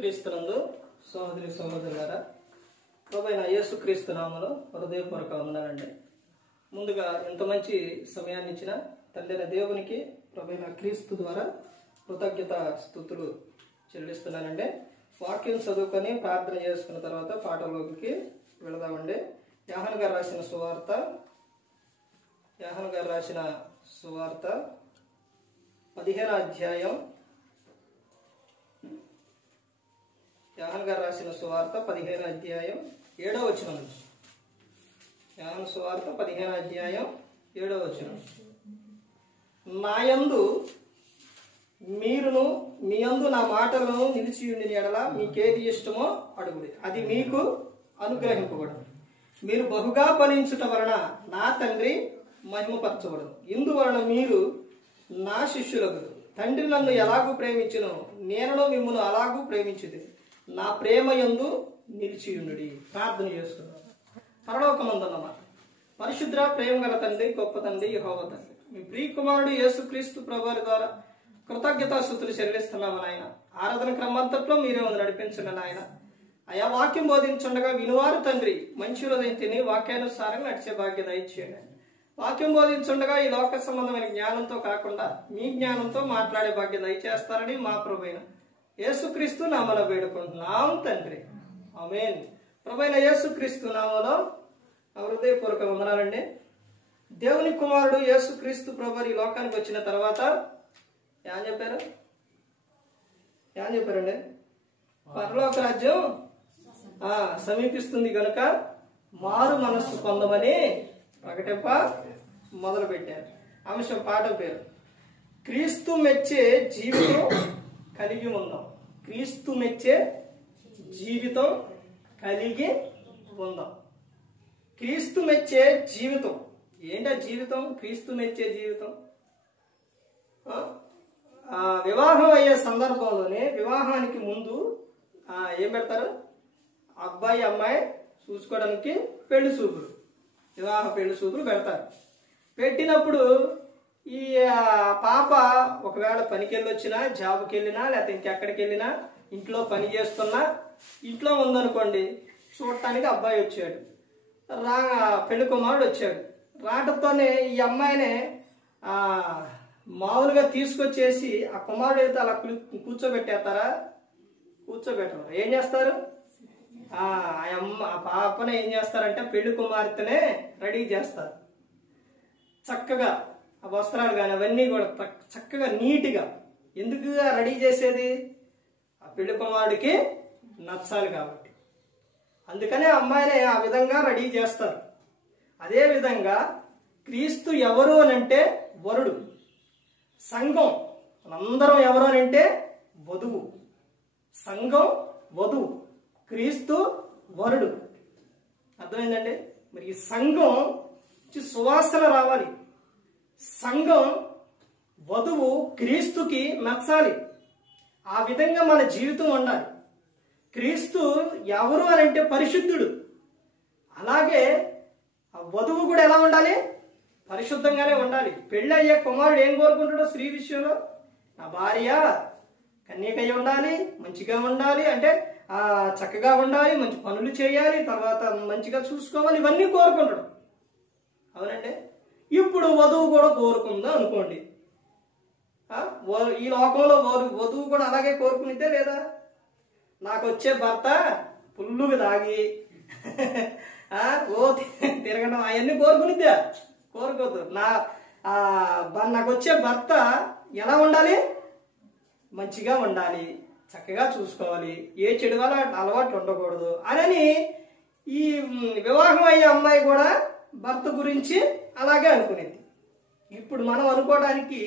క్రీస్తునందు సహోదరి సహోదరులారా, ప్రభువైన యేసుక్రీస్తు నామములో హృదయపూర్వక వందనాలండి. ముందుగా ఇంత మంచి సమయాన్ని ఇచ్చిన తండ్రి దేవునికి ప్రభువైన క్రీస్తు ద్వారా కృతజ్ఞత స్తుతులు చెల్లిస్తున్నానండి. వాక్యం చదువుకొని ప్రార్థన చేసుకున్న తర్వాత పాటలోకి వెళదామండి. యోహాను గారు రాసిన సువార్త 15వ అధ్యాయం. యోహాను గారు రాసిన సువార్త 15వ అధ్యాయం 7వ వచనం నుంచి. యోహాను సువార్త 15వ అధ్యాయం 7వ వచనం. నాయందు మీరును మీ యందు నా మాటలను నిలిచి ఉండిన యెడల మీకేది ఇష్టమో అడుగుడి, అది మీకు అనుగ్రహింపబడును. మీరు బహుగా ఫలించుట వలన నా తండ్రి మహిమపరచబడును. ఇందువలన మీరు నా శిష్యులకు. తండ్రి నన్ను ఎలాగూ ప్రేమించును, నేను మిమ్మును అలాగూ ప్రేమించుది. నా ప్రేమ యందు నిలిచియుండుడి. ప్రార్థన చేసుకున్నాను. పరలోకమందున్న పరిశుద్ర ప్రేమ గల తండ్రి, గొప్ప తండ్రి యెహోవా తండ్రి, మీ ప్రియ కుమారుడు యేసుక్రీస్తు ప్రభువారి ద్వారా కృతజ్ఞతాస్తుతులు చెల్లిస్తున్నాము నాయన. ఆరాధన క్రమంతట్లో మీరే ఉంది నడిపించండి నాయన. అయా వాక్యం బోధించుండగా వినువారు తండ్రి మంచి హృదయం తిని వాక్యానుసారంగా నడిచే భాగ్యత ఇచ్చేయండి. వాక్యం బోధించుండగా ఈ లోక సంబంధమైన జ్ఞానంతో కాకుండా మీ జ్ఞానంతో మాట్లాడే భాగ్యత దయచేస్తారని మా ప్రభువైన యేసుక్రీస్తు నామములో వేడుకుంటున్నాం తండ్రి, ఆమేన్. ప్రభువైన యేసుక్రీస్తు నామములో హృదయపూర్వక వందనాలండి. దేవుని కుమారుడు యేసుక్రీస్తు ప్రభువు ఈ లోకానికి వచ్చిన తర్వాత ఏం చెప్పారండి? పరలోక రాజ్యం సమీపిస్తుంది కనుక మారు మనస్సు పొందమని ప్రకటింప మొదలు పెట్టారు. అంశం పాఠం పేరు క్రీస్తు మెచ్చే జీవితం కలిగి ఉందాం. క్రీస్తు మెచ్చే జీవితం కలిగి ఉందాం. క్రీస్తు మెచ్చే జీవితం ఏంటా జీవితం? క్రీస్తు మెచ్చే జీవితం వివాహం అయ్యే సందర్భంలోనే వివాహానికి ముందు ఏం పెడతారు? అబ్బాయి అమ్మాయి చూసుకోవడానికి పెళ్లి చూపులు, వివాహ పెళ్లి చూపులు పెడతారు. పెట్టినప్పుడు ఈ పాప ఒకవేళ పనికి వెళ్ళొచ్చినా, జాబ్కి వెళ్ళినా, లేకపోతే ఇంకెక్కడికి వెళ్ళినా, ఇంట్లో పని చేస్తున్నా, ఇంట్లో ఉందనుకోండి, చూడటానికి అబ్బాయి వచ్చాడు, పెళ్లి కుమారుడు వచ్చాడు. రావడంతోనే ఈ అమ్మాయినే మామూలుగా తీసుకొచ్చేసి ఆ కుమారుడు అయితే అలా కూర్చోబెట్టేస్తారా? కూర్చోబెట్టరు. ఏం చేస్తారు? ఆ పాపనే ఏం చేస్తారంటే పెళ్లి కుమార్తెనే రెడీ చేస్తారు. చక్కగా ఆ వస్త్రాలు కానీ అవన్నీ కూడా చక్కగా నీట్గా. ఎందుకు రెడీ చేసేది? ఆ పెళ్లి కుమారుడికి నచ్చాలి కాబట్టి. అందుకనే అమ్మాయిని ఆ విధంగా రెడీ చేస్తారు. అదే విధంగా క్రీస్తు ఎవరు అనంటే వరుడు, సంఘం అందరం ఎవరు అనంటే వధువు. సంఘం వధువు, క్రీస్తు వరుడు. అర్థమైందండి? మరి ఈ సంఘం సువాసన రావాలి. సంఘం వధువు క్రీస్తుకి నచ్చాలి. ఆ విధంగా మన జీవితం ఉండాలి. క్రీస్తు ఎవరు అని అంటే పరిశుద్ధుడు. అలాగే ఆ వధువు కూడా ఎలా ఉండాలి? పరిశుద్ధంగానే ఉండాలి. పెళ్ళి అయ్యే కుమారుడు ఏం కోరుకుంటాడో స్త్రీ విషయంలో? నా భార్య కన్యకయ్య ఉండాలి, మంచిగా ఉండాలి, అంటే చక్కగా ఉండాలి, మంచి పనులు చేయాలి, తర్వాత మంచిగా చూసుకోవాలి, ఇవన్నీ కోరుకుంటాడు. అవునండి? ఇప్పుడు వధువు కూడా కోరుకుందా అనుకోండి. ఈ లోకంలో వధువు కూడా అలాగే కోరుకునిద్దే లేదా? నాకు వచ్చే భర్త పుల్లుగా తాగి తిరగడం అవన్నీ కోరుకునిద్దా? కోరుకోద్దు. నాకు వచ్చే భర్త ఎలా ఉండాలి? మంచిగా ఉండాలి, చక్కగా చూసుకోవాలి, ఏ చెడు వల్ల అలవాటు ఉండకూడదు అని ఈ వివాహం అయ్యే అమ్మాయి కూడా భర్త గురించి అలాగే అనుకునేది. ఇప్పుడు మనం అనుకోవడానికి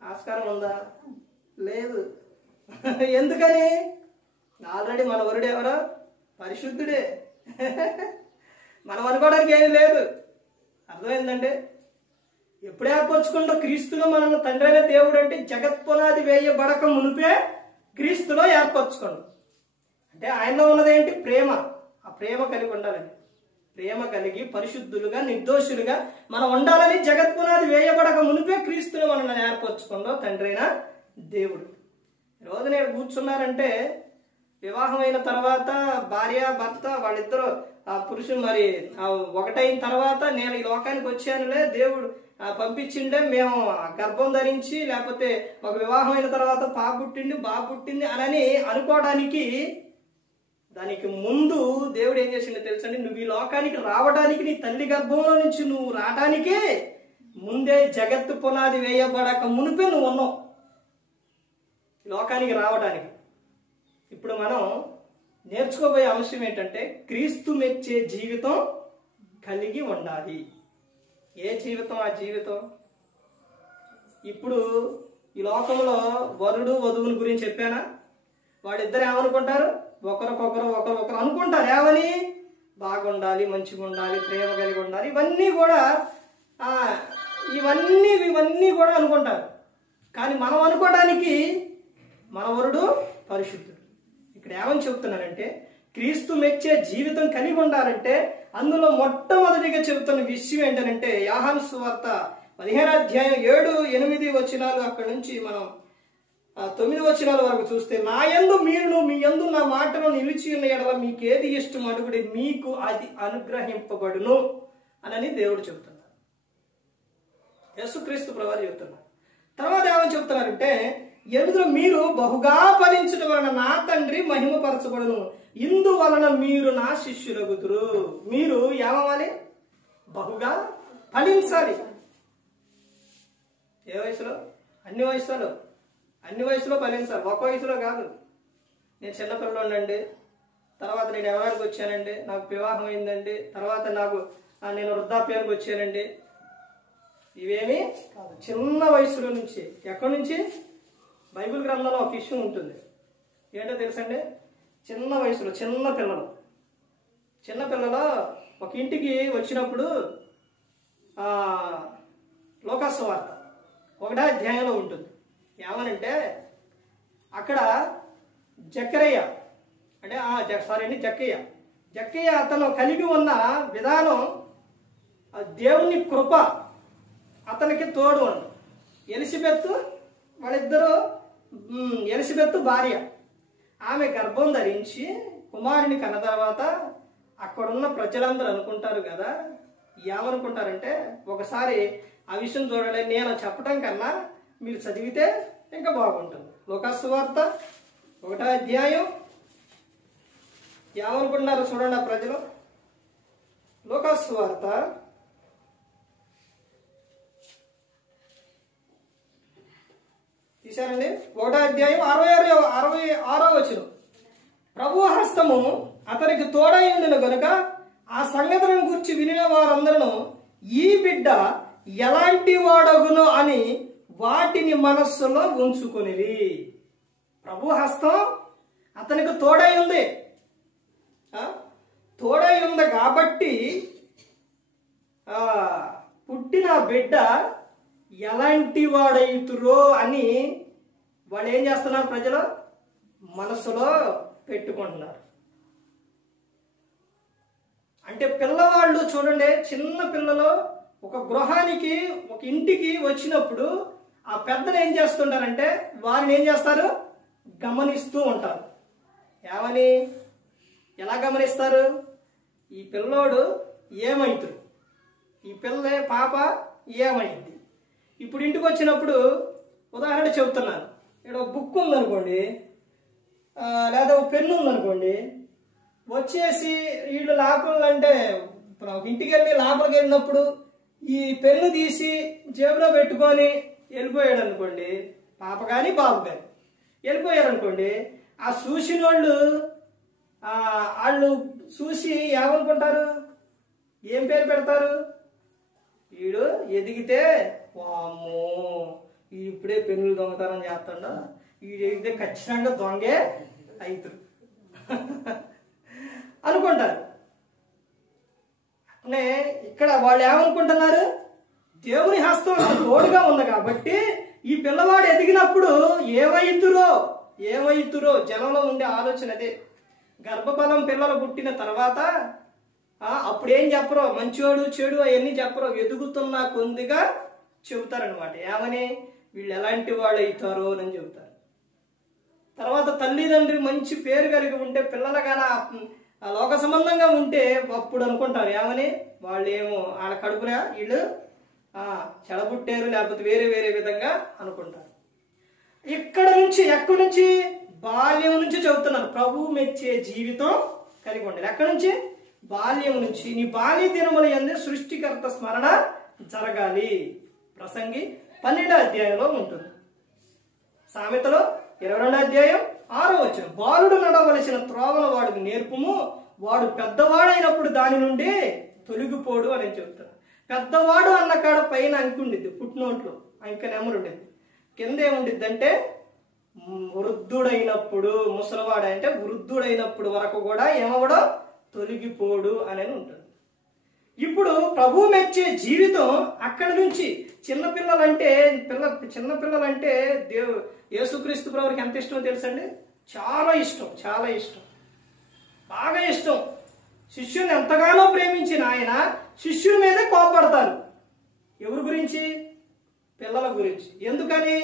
ఆస్కారం ఉందా? లేదు. ఎందుకని? ఆల్రెడీ మన వరుడు ఎవరో పరిశుద్ధుడే. మనం అనుకోవడానికి ఏమీ లేదు. అర్థమైందంటే ఎప్పుడు ఏర్పరచుకుంటూ క్రీస్తులో మనం తండ్రి అయిన దేవుడు అంటే జగత్పునాది వేయబడక మునిపే క్రీస్తులో ఏర్పరచుకోండి. అంటే ఆయనలో ఉన్నదేంటి? ప్రేమ. ఆ ప్రేమ కలిగి ఉండాలని, ప్రేమ కలిగి పరిశుద్ధులుగా నిర్దోషులుగా మనం ఉండాలని జగత్పునాది వేయబడక మునిపే క్రీస్తులో మనల్ని ఏర్పరచుకుందో తండ్రి అయిన దేవుడు. ఈరోజు నేను కూర్చున్నారంటే వివాహమైన తర్వాత భార్య భర్త వాళ్ళిద్దరూ ఆ పురుషుడు మరి ఒకటైన తర్వాత నేను ఈ లోకానికి వచ్చానులే, దేవుడు పంపించిండే, మేము గర్భం ధరించి లేకపోతే ఒక వివాహం అయిన తర్వాత పాప పుట్టింది బాబు పుట్టింది అని అనుకోవడానికి దానికి ముందు దేవుడు ఏం చేసిండో తెలుసండి? నువ్వు ఈ లోకానికి రావడానికి, నీ తల్లి గర్భంలో నుంచి నువ్వు రావడానికే ముందే జగత్తు పునాది వేయబడక మునిపే నువ్వు ఉన్నావు లోకానికి రావడానికి. ఇప్పుడు మనం నేర్చుకోబోయే అంశం ఏంటంటే క్రీస్తు మెచ్చే జీవితం కలిగి ఉండాలి. ఏ జీవితం? ఆ జీవితం ఇప్పుడు ఈ లోకంలో వరుడు వధువుని గురించి చెప్పానా? వాళ్ళిద్దరు ఏమనుకుంటారు? ఒకరు అనుకుంటారు. ఏమని? బాగుండాలి, మంచిగా ఉండాలి, ప్రేమ కలిగి ఉండాలి, ఇవన్నీ కూడా అనుకుంటారు. కానీ మనం అనుకోవడానికి మన వరుడు పరిశుద్ధుడు. ఇక్కడ ఏమని చెప్తున్నానంటే క్రీస్తు మెచ్చే జీవితం కలిగి ఉండాలంటే అందులో మొట్టమొదటిగా చెబుతున్న విషయం ఏంటంటే యోహాను సువార్త 15వ అధ్యాయం 7, 8 వచనాలు అక్కడి నుంచి మనం 9 వచనాల వరకు చూస్తే, నా యందు మీరును మీ యందు నా మాటను నిలిచి ఉన్న ఎడల మీకేది ఇష్టం అడుగుడి, మీకు అది అనుగ్రహింపబడును అని దేవుడు చెబుతున్నారు. యేసుక్రీస్తు ప్రభువు చెబుతున్నారు. తర్వాత ఏమని చెప్తున్నారంటే, ఎందులో మీరు బహుగా ఫలించడం వలన నా తండ్రి మహిమపరచబడును, ఇందువలన మీరు నా శిష్యులగుదురు. మీరు ఏమవ్వాలి? బహుగా ఫలించాలి. ఏ వయసులో? అన్ని వయసులో ఫలించాలి. ఒక వయసులో కాదు. నేను చిన్నపిల్లలండి, తర్వాత నేను ఎవరికి వచ్చానండి, నాకు వివాహం అయిందండి, తర్వాత నేను వృద్ధాప్యానికి వచ్చానండి, ఇవేమీ కాదు. చిన్న వయసులో నుంచి. ఎక్కడి నుంచి? బైబిల్ గ్రంథంలో ఒక విషయం ఉంటుంది. ఏంటో తెలుసండి? చిన్న వయసులో చిన్నపిల్లలు ఒక ఇంటికి వచ్చినప్పుడు లోకాసు వార్త 1వ అధ్యాయంలో ఉంటుంది. ఏమనంటే అక్కడ జక్కయ్య అతను కలిగి ఉన్న విధానం దేవుని కృప అతనికి తోడు ఉంది. ఎలిజబెత్ భార్య, ఆమె గర్భం ధరించి కుమారుని కన్న తర్వాత అక్కడున్న ప్రజలందరూ అనుకుంటారు కదా, ఏమనుకుంటారంటే ఒకసారి ఆ విషయం చూడాలి, నేను చెప్పడం కన్నా మీరు చదివితే ఇంకా బాగుంటుంది. లోకాసు వార్త 1వ అధ్యాయం ఏమనుకుంటున్నారు చూడండి ఆ ప్రజలు. లోకాసు వార్త 1వ అధ్యాయం 66వ వచనం. ప్రభు హస్తము అతనికి తోడై ఉండిన గనుక ఆ సంగతులను గురించి వినిన వారందరూ ఈ బిడ్డ ఎలాంటి వాడగునో అని వాటిని మనస్సులో ఉంచుకొనిరి. ప్రభు హస్తం అతనికి తోడై ఉంది కాబట్టి పుట్టిన బిడ్డ ఎలాంటి వాడైతురో అని వాళ్ళు ఏం చేస్తున్నారు? ప్రజలు మనసులో పెట్టుకుంటున్నారు. అంటే పిల్లవాళ్ళు చూడండి, చిన్న పిల్లలు ఒక గృహానికి ఒక ఇంటికి వచ్చినప్పుడు ఆ పెద్దలు ఏం చేస్తుంటారంటే వారిని ఏం చేస్తారు? గమనిస్తూ ఉంటారు. ఏమని? ఎలా గమనిస్తారు? ఈ పిల్లోడు ఏమైతురు, ఈ పాప ఏమైంది. ఇప్పుడు ఇంటికి వచ్చినప్పుడు ఉదాహరణ చెబుతున్నాను, ఇక్కడ ఒక బుక్ ఉందనుకోండి, లేదా ఒక పెన్ను ఉందనుకోండి, వచ్చేసి వీళ్ళు లోపలంటే ఇంటికి వెళ్ళి లోపలికి వెళ్ళినప్పుడు ఈ పెన్ను తీసి జేబులో పెట్టుకొని వెళ్ళిపోయాడు అనుకోండి, పాప కానీ బాబు కానీ వెళ్ళిపోయారు అనుకోండి, ఆ చూసిన వాళ్ళు చూసి ఏమనుకుంటారు? ఏం పేరు పెడతారు? వీడు ఎదిగితే వామ్మో ఇప్పుడే పెన్నులు దొంగతనం చేస్తాడా, వీడు ఎదిగితే ఖచ్చితంగా దొంగే అవుతారు అనుకుంటారు. అంటే ఇక్కడ వాళ్ళు ఏమనుకుంటున్నారు? దేవుని హస్తం తోడుగా ఉంది కాబట్టి ఈ పిల్లవాడు ఎదిగినప్పుడు ఏమైతురో జనంలో ఉండే ఆలోచన అదే. గర్భఫలం పిల్లలు పుట్టిన తర్వాత అప్పుడు ఏం చెప్పరు, మంచోడు చెడు అవన్నీ చెప్పరు, ఎదుగుతున్న కొద్దిగా చెబుతారనమాట. ఏమని? వీళ్ళు ఎలాంటి వాళ్ళు అవుతారో అని చెబుతారు. తర్వాత తల్లిదండ్రి మంచి పేరు కలిగి ఉంటే పిల్లలుగానే ఆ లోక సంబంధంగా ఉంటే అప్పుడు అనుకుంటారు ఏమని, వాళ్ళు ఏమో వాళ్ళ కడుపున వీళ్ళు చెడబుట్టారు, లేకపోతే వేరే వేరే విధంగా అనుకుంటారు. ఇక్కడ నుంచి ఎక్కడి నుంచి, బాల్యం నుంచి చెబుతున్నారు. ప్రభు మెచ్చే జీవితం కలిగి ఉండాలి. ఎక్కడి నుంచి, బాల్యం నుంచి. నీ బాల్య దినముల యందు సృష్టికర్త స్మరణ జరగాలి. ప్రసంగి 12వ అధ్యాయంలో ఉంటుంది. సామెతలో 22వ అధ్యాయం 6వ వచనం, బాలుడు నడవలసిన త్రోవల వాడికి నేర్పుము, వాడు పెద్దవాడైనప్పుడు దాని నుండి తొలగిపోడు అని చెబుతాడు. పెద్దవాడు అన్న కాడ పైన అంకి ఉండిద్ది, పుట్టినోట్లో అంక నెమరు ఉండేది. కింద ఏముండిద్ది అంటే వృద్ధుడైనప్పుడు, ముసలివాడు అంటే వృద్ధుడైనప్పుడు వరకు కూడా ఏమవడం, తొలగిపోడు అనేది ఉంటుంది. ఇప్పుడు ప్రభు మెచ్చే జీవితం అక్కడి నుంచి. చిన్నపిల్లలంటే యేసుక్రీస్తు ప్రభుకి ఎంత ఇష్టమో తెలుసండి? చాలా ఇష్టం, చాలా ఇష్టం, బాగా ఇష్టం. శిష్యుని ఎంతగానో ప్రేమించిన ఆయన శిష్యుని మీదే కోపడతారు. ఎవరి గురించి? పిల్లల గురించి. ఎందుకని?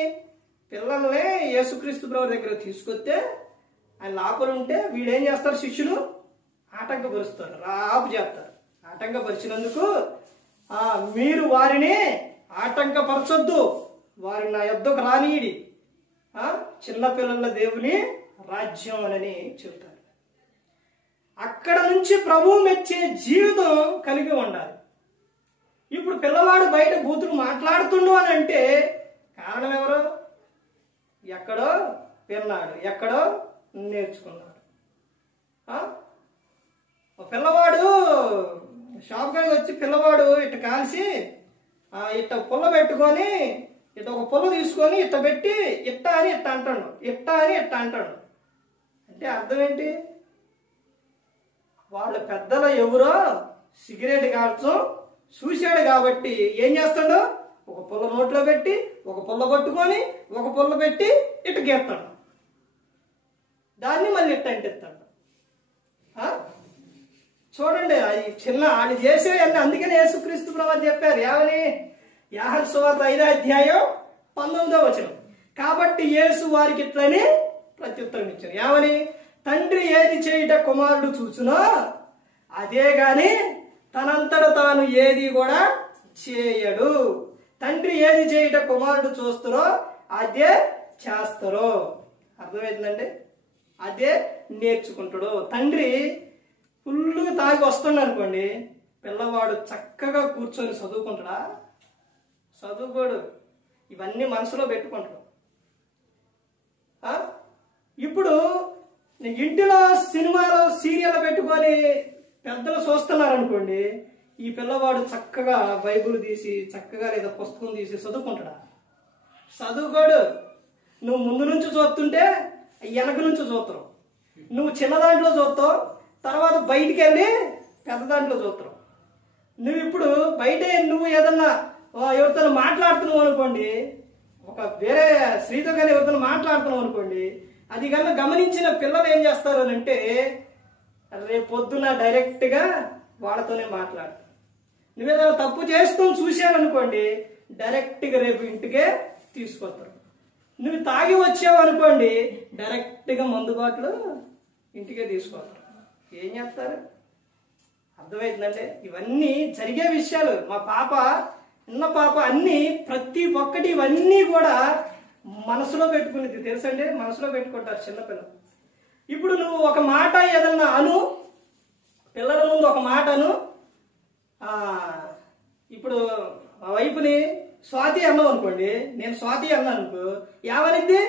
పిల్లల్ని యేసుక్రీస్తు ప్రభు దగ్గర తీసుకొస్తే ఆయన లోపల ఉంటే వీడేం చేస్తారు, శిష్యులు ఆటంకపరుస్తారు, రాపు చేస్తారు. ఆటంకపరిచినందుకు మీరు వారిని ఆటంకపరచొద్దు, వారిని నా యొద్దకు రానీయుడి, చిన్నపిల్లల దేవుని రాజ్యం అని చెబుతారు. అక్కడ నుంచి ప్రభు మెచ్చే జీవితం కలిగి ఉండాలి. ఇప్పుడు పిల్లవాడు బయట బూతులు మాట్లాడుతుండు అని అంటే కారణం ఎవరు? ఎక్కడో విన్నాడు, ఎక్కడో నేర్చుకున్నాడు. పిల్లవాడు షాప్కి వచ్చి పిల్లవాడు ఇట్ట కాల్చి ఇట్ట పుల్ల పెట్టుకొని ఇట్ట ఒక పుల్ల తీసుకొని ఇట్ట పెట్టి ఇట్ట అని ఇట్ట అంటాడు, ఇట్ట అని ఇట్ట అంటాడు. అంటే అర్థం ఏంటి? వాళ్ళ పెద్దలు ఎవరో సిగరెట్ కాల్చడం చూశాడు కాబట్టి ఏం చేస్తాడు, ఒక పుల్ల నోట్లో పెట్టి ఒక పుల్ల పట్టుకొని ఒక పుల్ల పెట్టి ఇట్ట గీస్తాడు, దాన్ని మళ్ళీ ఇట్ట అంటిస్తాడు. చూడండి, అది చిన్న ఆయన చేసేవన్నీ. అందుకనే యేసుక్రీస్తు ప్రభువు చెప్పారు ఏమని? యోహాను సువార్త 5వ అధ్యాయం 19వ వచనం, కాబట్టి యేసు వారికి ఇట్లని ప్రత్యుత్తరం ఇచ్చారు. ఏమని? తండ్రి ఏది చేయుట కుమారుడు చూచునో అదే గాని తనంతట తాను ఏది కూడా చేయడు. తండ్రి ఏది చేయుట కుమారుడు చూస్తారో అదే చేస్తారో. అర్థమవుతుందండి? అదే నేర్చుకుంటాడు. తండ్రి ఫుల్గా తాగి వస్తుండ అనుకోండి, పిల్లవాడు చక్కగా కూర్చొని చదువుకుంటాడా? చదువుకోడు. ఇవన్నీ మనసులో పెట్టుకుంటాడు. ఇప్పుడు ఇంటిలో సినిమాలో సీరియల్ పెట్టుకొని పెద్దలు చూస్తున్నారు అనుకోండి, ఈ పిల్లవాడు చక్కగా బైబుల్ తీసి చక్కగా లేదా పుస్తకం తీసి చదువుకుంటాడా? చదువుకోడు. నువ్వు ముందు నుంచి చూస్తుంటే వెనక నుంచి చూస్తావు, నువ్వు చిన్న దాంట్లో చూస్తావు, తర్వాత బయటికి వెళ్ళి పెద్ద దాంట్లో చూస్తావు. నువ్వు ఇప్పుడు బయట నువ్వు ఏదన్నా ఎవరితో మాట్లాడుతున్నావు అనుకోండి, ఒక వేరే స్త్రీతో కానీ ఎవరితో మాట్లాడుతున్నావు అనుకోండి, అది కన్నా గమనించిన పిల్లలు ఏం చేస్తారు అని అంటే రేపు పొద్దున డైరెక్ట్గా వాళ్ళతోనే మాట్లాడతారు. నువ్వేదైనా తప్పు చేస్తూ చూసావనుకోండి, డైరెక్ట్గా రేపు ఇంటికే తీసుకొస్తారు. నువ్వు తాగి వచ్చావు అనుకోండి, డైరెక్ట్గా మందు బాటలు ఇంటికే తీసుకొస్తారు. ఏం చేస్తారు? అర్థమవుతుందంటే ఇవన్నీ జరిగే విషయాలు. మా పాప చిన్న పాప అన్ని ప్రతి ఒక్కటి ఇవన్నీ కూడా మనసులో పెట్టుకునేది తెలుసండి. మనసులో పెట్టుకుంటారు చిన్నపిల్లలు. ఇప్పుడు నువ్వు ఒక మాట ఏదన్నా అను, పిల్లల ముందు ఒక మాట అను. ఇప్పుడు మా వైపుని స్వాతి అన్నావు అనుకోండి, నేను స్వాతి అన్నాను అనుకో, ఏమనిద్ది?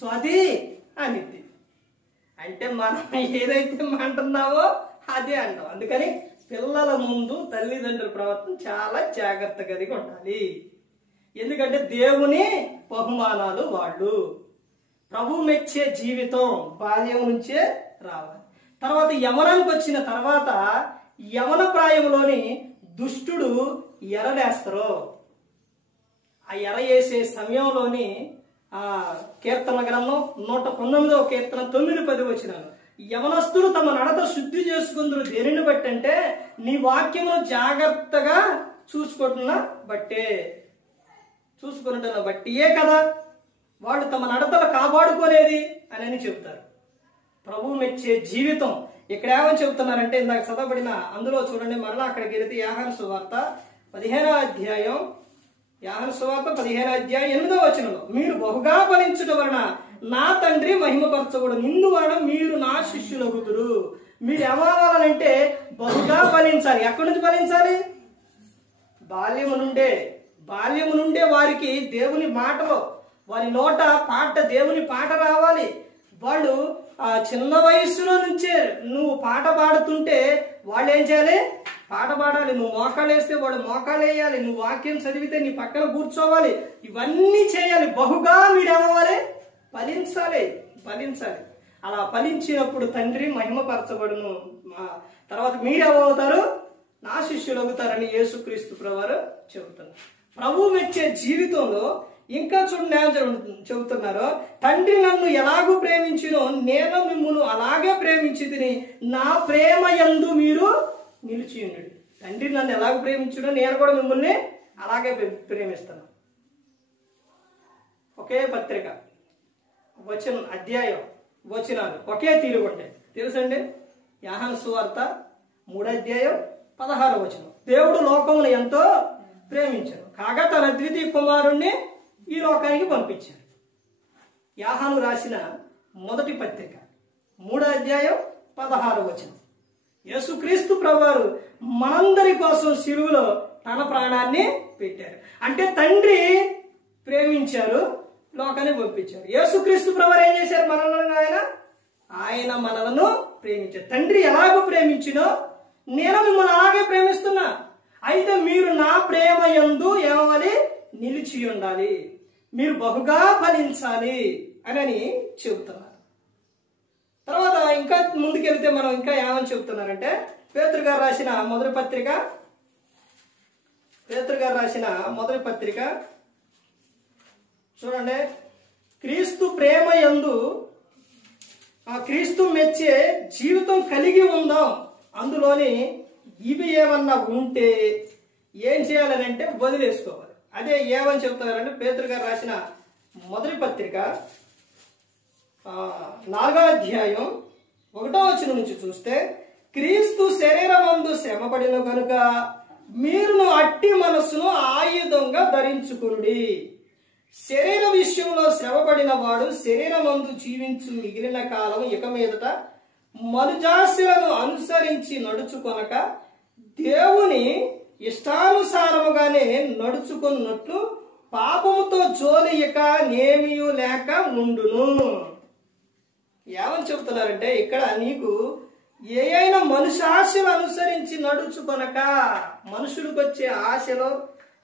స్వాతి అనిద్ది. అంటే మనం ఏదైతే అంటున్నామో అదే అంటాం. అందుకని పిల్లల ముందు తల్లిదండ్రుల ప్రవర్తన చాలా జాగ్రత్త కలిగి ఉండాలి. ఎందుకంటే దేవుని బహుమానాలు వాళ్ళు. ప్రభు మెచ్చే జీవితం బాల్యం నుంచే రావాలి. తర్వాత యవనానికి వచ్చిన తర్వాత యవన ప్రాయంలోని దుష్టుడు ఎరలేస్తారు. ఆ ఎర వేసే సమయంలోని కీర్తన గ్రంథం 119వ కీర్తన 9-10 వచనాలు, యవనస్తులు తమ నడత శుద్ధి చేసుకుందరు దేనిని బట్టి అంటే నీ వాక్యమును జాగ్రత్తగా చూసుకుంటున్న బట్టే. చూసుకుంటున్న బట్టియే కదా వాళ్ళు తమ నడతలు కాపాడుకోలేది అని చెబుతారు. ప్రభువు మెచ్చే జీవితం ఇక్కడ ఏమని చెబుతున్నారంటే ఇందాక చదవబడిన అందులో చూడండి, మరలా అక్కడికి వెళితే యోహాను సువార్త 15వ అధ్యాయం 8వ వచనంలో, మీరు బహుగా ఫలించుట వలన నా తండ్రి మహిమపరచబడు, నిన్ను వలన మీరు నా శిష్యులగుదురు. మీరు ఏమవ్వాలంటే బహుగా ఫలించాలి. ఎక్కడి నుంచి ఫలించాలి? బాల్యము నుండే వారికి దేవుని మాటలో, వారి నోట దేవుని పాట రావాలి. వాళ్ళు ఆ చిన్న వయస్సులో నుంచే నువ్వు పాట పాడుతుంటే వాళ్ళు ఏం చేయాలి? పాట పాడాలి. నువ్వు మోకాళ్ళు వేస్తే వాడు మోకాళ్ళు వేయాలి. నువ్వు వాక్యం చదివితే నీ పక్కన కూర్చోవాలి. ఇవన్నీ చేయాలి. బహుగా మీరు ఏమవ్వాలి? ఫలించాలి. అలా ఫలించినప్పుడు తండ్రి మహిమపరచబడును. తర్వాత మీరేమవుతారు? నా శిష్యులు అవుతారని యేసుక్రీస్తు ప్రభువారు చెబుతున్నారు. ప్రభు మెచ్చే జీవితంలో ఇంకా చూడండి చెబుతున్నారు, తండ్రి నన్ను ఎలాగూ ప్రేమించినో నేను మిమ్మును అలాగే ప్రేమించితిని, నా ప్రేమ యందు మీరు నిలిచి ఉండండి. తండ్రి నన్ను ఎలాగ ప్రేమించినో నేను కూడా మిమ్మల్ని అలాగే ప్రేమిస్తాను. ఒకే పత్రిక అధ్యాయం వచనాలు ఒకే తీరు ఉంటాయి. తెలుసండి? యోహాను సువార్త 3వ అధ్యాయం 16వ వచనం, దేవుడు లోకమును ఎంతో ప్రేమించాడు కాగా తన ద్వితీయ కుమారుణ్ణి ఈ లోకానికి పంపించారు. యోహాను రాసిన మొదటి పత్రిక 3వ అధ్యాయం 16వ వచనం, యేసుక్రీస్తు ప్రభువారు మనందరి కోసం శిలువలో తన ప్రాణాన్ని పెట్టారు. అంటే తండ్రి ప్రేమించారు, లోకాన్ని పంపించారు. యేసుక్రీస్తు ప్రభువారు ఏం చేశారు? మనల్ని ఆయన మనలను ప్రేమించారు. తండ్రి ఎలాగో ప్రేమించినో నేను మిమ్మల్ని అలాగే ప్రేమిస్తున్నా. అయితే మీరు నా ప్రేమ యందు ఏమవ్వాలి? నిలిచి ఉండాలి. మీరు బహుగా ఫలించాలి అని చెబుతున్నారు. తర్వాత ఇంకా ముందుకెళ్తే మనం ఇంకా ఏమని చెబుతున్నారంటే, పేతురు గారు రాసిన మొదటి పత్రిక చూడండి, క్రీస్తు ప్రేమ యందు క్రీస్తు మెచ్చే జీవితం కలిగి ఉందాం. అందులోని ఇవి ఏమన్నా ఉంటే ఏం చేయాలని అంటే వదిలేసుకోవాలి. అదే ఏమని చెప్తున్నారంటే, పేతురు గారు రాసిన మొదటి పత్రిక 4వ అధ్యాయం 1వ వచనం నుంచి చూస్తే, క్రీస్తు శరీరమందు శ్రమపడిన కనుక మీరును అట్టి మనస్సును ఆయుధంగా ధరించుకునుడి. శరీర విషయంలో శ్రమపడిన వాడు శరీరమందు జీవించు మిగిలిన కాలం ఇక మీదట మనుజాశలను అనుసరించి నడుచుకొనక దేవుని ఇష్టానుసారముగానే నడుచుకున్నట్లు పాపముతో జోలి ఇక నేమియు లేక ఉండును. ఏమని చెప్తున్నారంటే, ఇక్కడ నీకు ఏ అయినా మనుషాశలు అనుసరించి నడుచుకొనక, మనుషులకు వచ్చే ఆశలు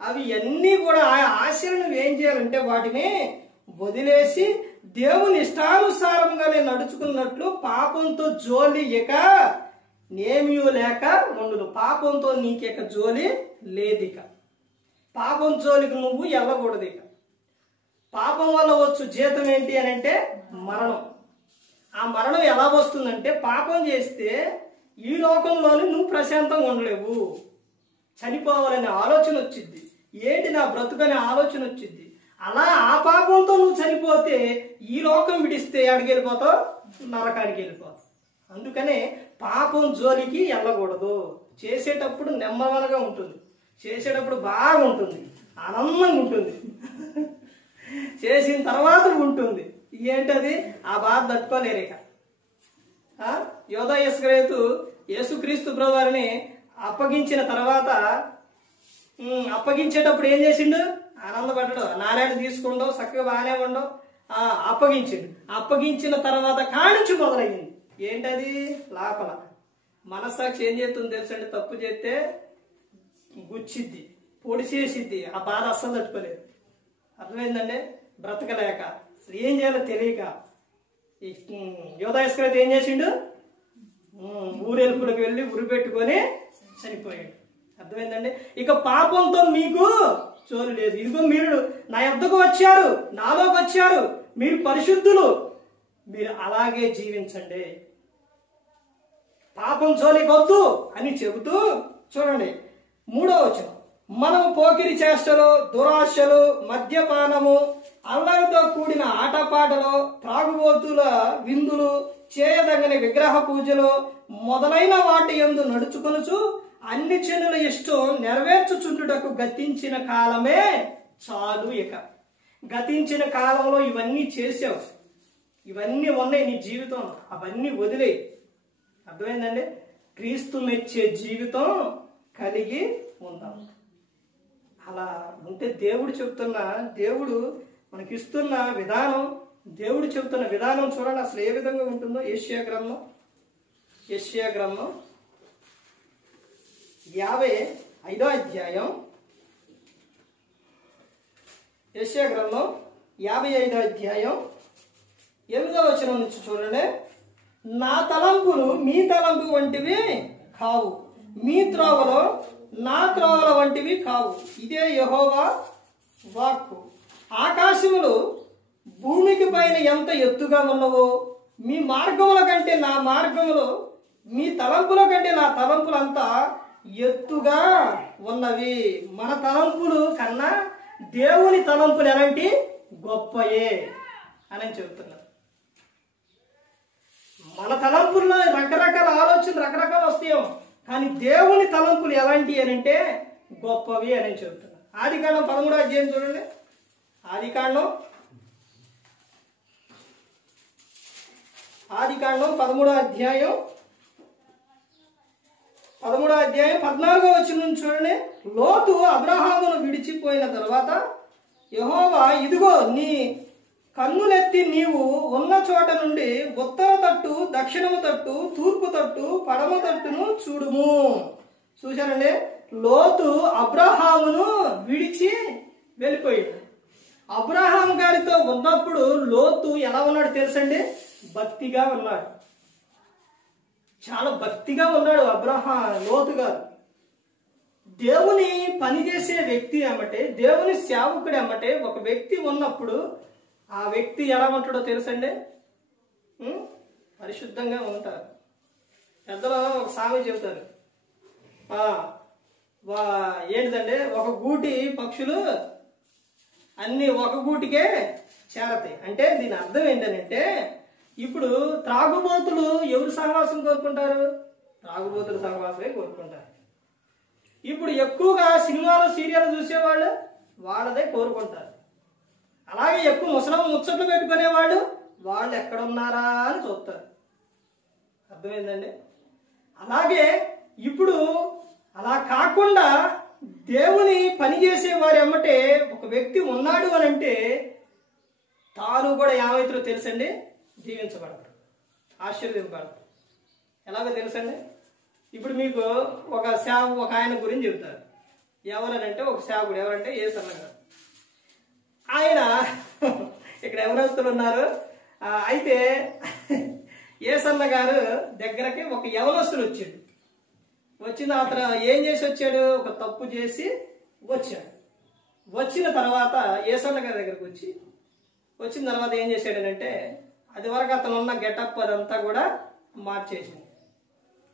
అవి అన్నీ కూడా ఆ ఆశలు నువ్వేం చేయాలంటే వాటిని వదిలేసి దేవుని ఇష్టానుసారంగానే నడుచుకున్నట్లు పాపంతో జోలి ఇక నేమియు లేక ఉండును. పాపంతో నీకిక జోలి లేదిక. పాపం జోలికి నువ్వు వెళ్ళకూడదు. ఇక పాపం వల్ల వచ్చు జీతం ఏంటి అని అంటే మరణం. ఆ మరణం ఎలా వస్తుందంటే, పాపం చేస్తే ఈ లోకంలోని నువ్వు ప్రశాంతంగా ఉండలేవు. చనిపోవాలనే ఆలోచన వచ్చింది. ఏంటి నా బ్రతుకనే ఆలోచన వచ్చింది. అలా ఆ పాపంతో నువ్వు చనిపోతే ఈ లోకం విడిస్తే ఎక్కడికి వెళ్ళిపోతావు? నరకానికి వెళ్ళిపోతావు. అందుకనే పాపం జోలికి వెళ్ళకూడదు. చేసేటప్పుడు నెమ్మదిగా ఉంటుంది, చేసేటప్పుడు బాగుంటుంది, ఆనందంగా ఉంటుంది, చేసిన తర్వాత ఉంటుంది. ఏంటది? ఆ బాధ తట్టుకోలేరు. ఇక యోధా ఇస్కరియోతు యేసుక్రీస్తు ప్రభువారిని అప్పగించిన తర్వాత అప్పగించేటప్పుడు ఏం చేసిండు? ఆనందపడ్డాడు. నారాయణ తీసుకుండో చక్కగా బాగానే ఉండవు. అప్పగించిండు. అప్పగించిన తర్వాత కానించి మొదలయ్యింది. ఏంటది? లోపల మనస్సాక్షి ఏం చేస్తుంది తెలుసండి? తప్పు చేస్తే గుచ్చిద్ది, పొడి చేసిద్ది. ఆ బాధ అస్సలు తట్టుకోలేదు. అర్థమైందండి? బ్రతకలేక ఏం చేయాలో తెలియక యోధా ఇస్కరియోతు ఏం చేసిండు? ఊరెలుపులకు వెళ్ళి ఉరి పెట్టుకొని చనిపోయాడు. అర్థమైందండి? ఇక పాపంతో మీకు చోరు లేదు. ఇదిగో మీరు నా యొద్దకు వచ్చారు, నాలోకి వచ్చారు, మీరు పరిశుద్ధులు, మీరు అలాగే జీవించండి, పాపం జోలికొద్దు అని చెబుతూ చూడండి 3వ వచనం, మనం పోకిరి చేష్టలు, దురాశలు, మద్యపానము అల్లరితో కూడిన ఆటపాటలు, త్రాగుబోతుల విందులు, చేయదగని విగ్రహ పూజలు మొదలైన వాటి యందు నడుచుకొనుచు అన్ని జనుల ఇష్టం నెరవేర్చుచుండుటకు గతించిన కాలమే చాలు. ఇక గతించిన కాలంలో ఇవన్నీ చేసావు, ఇవన్నీ ఉన్నాయి నీ జీవితం, అవన్నీ వదిలేయి. అర్థమైందండి? క్రీస్తు మెచ్చే జీవితం కలిగి ఉందాం. అలా ఉంటే దేవుడు మనకిస్తున్న విధానం, దేవుడు చెబుతున్న విధానం చూడండి అసలు ఏ విధంగా ఉంటుందో. యెషయా గ్రంథం 55వ అధ్యాయం, యెషయా గ్రంథం 55వ అధ్యాయం 8వ వచనం నుంచి చూడండి. నా తలంపులు మీ తలంపు వంటివి కావు, మీ త్రోవలో నా త్రోవల వంటివి కావు. ఇదే యెహోవా వాక్కు. ఆకాశములు భూమికి పైన ఎంత ఎత్తుగా ఉన్నవో మీ మార్గముల కంటే నా మార్గములు, మీ తలంపుల కంటే నా తలంపులు అంతా ఎత్తుగా ఉన్నవి. మన తలంపులు కన్నా దేవుని తలంపులు ఎలాంటి గొప్పయే అని చెబుతున్నారు. మన తలంపుల్లో రకరకాల ఆలోచనలు రకరకాలు వస్తాయో, కానీ దేవుని తలంపులు ఎలాంటి అని అంటే గొప్పవి అని చెబుతున్నారు. ఆదికాండం 13వ అధ్యాయం చూడండి. ఆదికాండం 13వ అధ్యాయం 14వ వచనం చూడండి. లోతు అబ్రహామును విడిచిపోయిన తర్వాత యెహోవా, ఇదిగో నీ కన్నులెత్తి నీవు ఉన్న చోట నుండి ఉత్తర తట్టు, దక్షిణము తట్టు, తూర్పు తట్టు, పడమ తట్టును చూడుము. చూశారండి? లోతు అబ్రహామును విడిచి వెళ్ళిపోయాడు. అబ్రహాం గారితో ఉన్నప్పుడు లోతు ఎలా ఉన్నాడు తెలుసండి? భక్తిగా ఉన్నాడు, చాలా భక్తిగా ఉన్నాడు లోతు గారు. దేవుని పనిచేసే వ్యక్తి అమ్మటే, దేవుని సేవకుడు అమ్మటే ఒక వ్యక్తి ఉన్నప్పుడు ఆ వ్యక్తి ఎలా ఉంటాడో తెలుసండి? పరిశుద్ధంగా ఉంటారు. పెద్దలో ఒక సామెత చెబుతారు, ఏంటిదంటే ఒక గూటి పక్షులు అన్ని ఒక గూటికే చేరతాయి. అంటే దీని అర్థం ఏంటంటే, ఇప్పుడు త్రాగుబోతులు ఎవరు సహవాసం కోరుకుంటారు? త్రాగుబోతుల సహవాసమే కోరుకుంటారు. ఇప్పుడు ఎక్కువగా సినిమాలు సీరియల్ చూసేవాళ్ళు వాళ్ళదే కోరుకుంటారు. అలాగే ఎక్కువ ముచ్చట్లు పెట్టుకునేవాళ్ళు వాళ్ళు ఎక్కడున్నారా అని చూస్తారు. అర్థమైందండి? అలాగే ఇప్పుడు అలా కాకుండా దేవుని పనిచేసే వారి ఎమ్మటే ఒక వ్యక్తి ఉన్నాడు అని అంటే తాను కూడా ఏమైతుందో తెలుసండి? జీవించబడతాడు, ఆశీర్వదింపబడతాడు. ఎలాగో తెలుసండి? ఇప్పుడు మీకు ఒక ఆయన గురించి చెబుతారు. ఎవరనంటే ఒక సేవకుడు, ఎవరంటే యేసన్న గారు. ఆయన ఇక్కడ ఎవరస్తులు ఉన్నారు. అయితే యేసన్న గారు దగ్గరకి ఒక యవనస్తుడు వచ్చాడు. వచ్చిన అతను ఏం చేసి వచ్చాడు? ఒక తప్పు చేసి వచ్చాడు. వచ్చిన తర్వాత యేసన్న గారి దగ్గరకు వచ్చిన తర్వాత ఏం చేశాడనంటే, అది వరకు అతను ఉన్న గెటప్ అదంతా కూడా మార్చేసింది.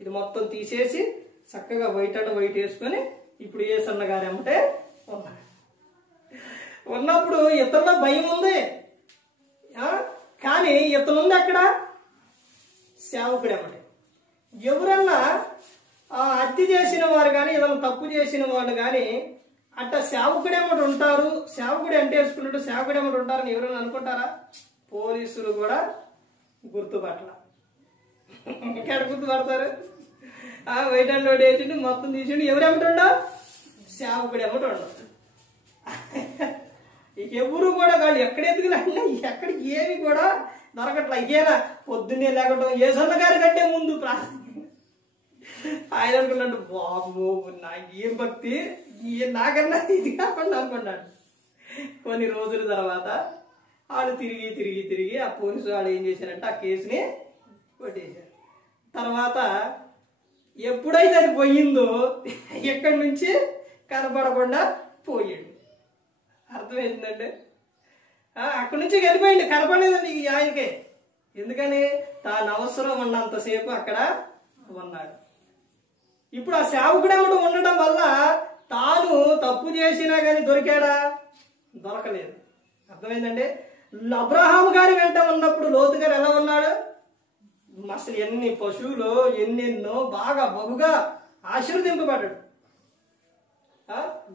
ఇది మొత్తం తీసేసి చక్కగా వైట్ వేసుకొని ఇప్పుడు యేసన్న గారు ఏమంటే ఉన్నాడు. ఉన్నప్పుడు ఇతరులో భయం ఉంది, కానీ ఇతనుంది అక్కడ సేవకుడు ఏమంటే. ఎవరన్నా హత్య చేసిన వారు కానీ ఏదైనా తప్పు చేసిన వాళ్ళు కానీ అట్ట సేవకుడేమటి ఉంటారు, సేవకుడు అంటే వేసుకున్నట్టు సేవకుడేమటి ఉంటారని ఎవరైనా అనుకుంటారా? పోలీసులు కూడా గుర్తుపట్ల. ఎక్కడ గుర్తుపడతారు? వైట్ అండ్ వైట్ వేసిండు, మొత్తం తీసిండు, ఎవరేమిటండో సేవకుడు ఏమిటి ఉండవు. ఎవరు కూడా వాళ్ళు ఎక్కడ ఎదుగులన్నా ఎక్కడికి ఏమి కూడా దొరకట్లా. ఇదేనా పొద్దున్నే లేకటం యేసన్న గారి కంటే ముందు ఆయన అనుకున్నాడు, బాబు నాకు ఏం భక్తి, నాకన్నా ఇది కాకుండా అనుకున్నాడు. కొన్ని రోజుల తర్వాత వాళ్ళు తిరిగి ఆ పోలీసు వాళ్ళు ఏం చేశారంటే ఆ కేసుని కొట్టేశారు. తర్వాత ఎప్పుడైతే అది పోయిందో ఎక్కడి నుంచి కనపడకుండా పోయాడు. అర్థమైందంటే అక్కడి నుంచి వెళ్ళిపోయింది, కనపడలేదండి ఆయనకే. ఎందుకని? తాను అవసరం ఉన్నంతసేపు అక్కడ ఉన్నాడు. ఇప్పుడు ఆ సేవకుడెవడు ఉండడం వల్ల తాను తప్పు చేసినా కానీ దొరికాడా? దొరకలేదు. అర్థమైందండి. అబ్రహాం గారి వెంట ఉన్నప్పుడు లోతు గారు ఎలా ఉన్నాడు? అసలు ఎన్ని పశువులు ఎన్నెన్నో బాగా బహుగా ఆశీర్వదింపబడ్డాడు.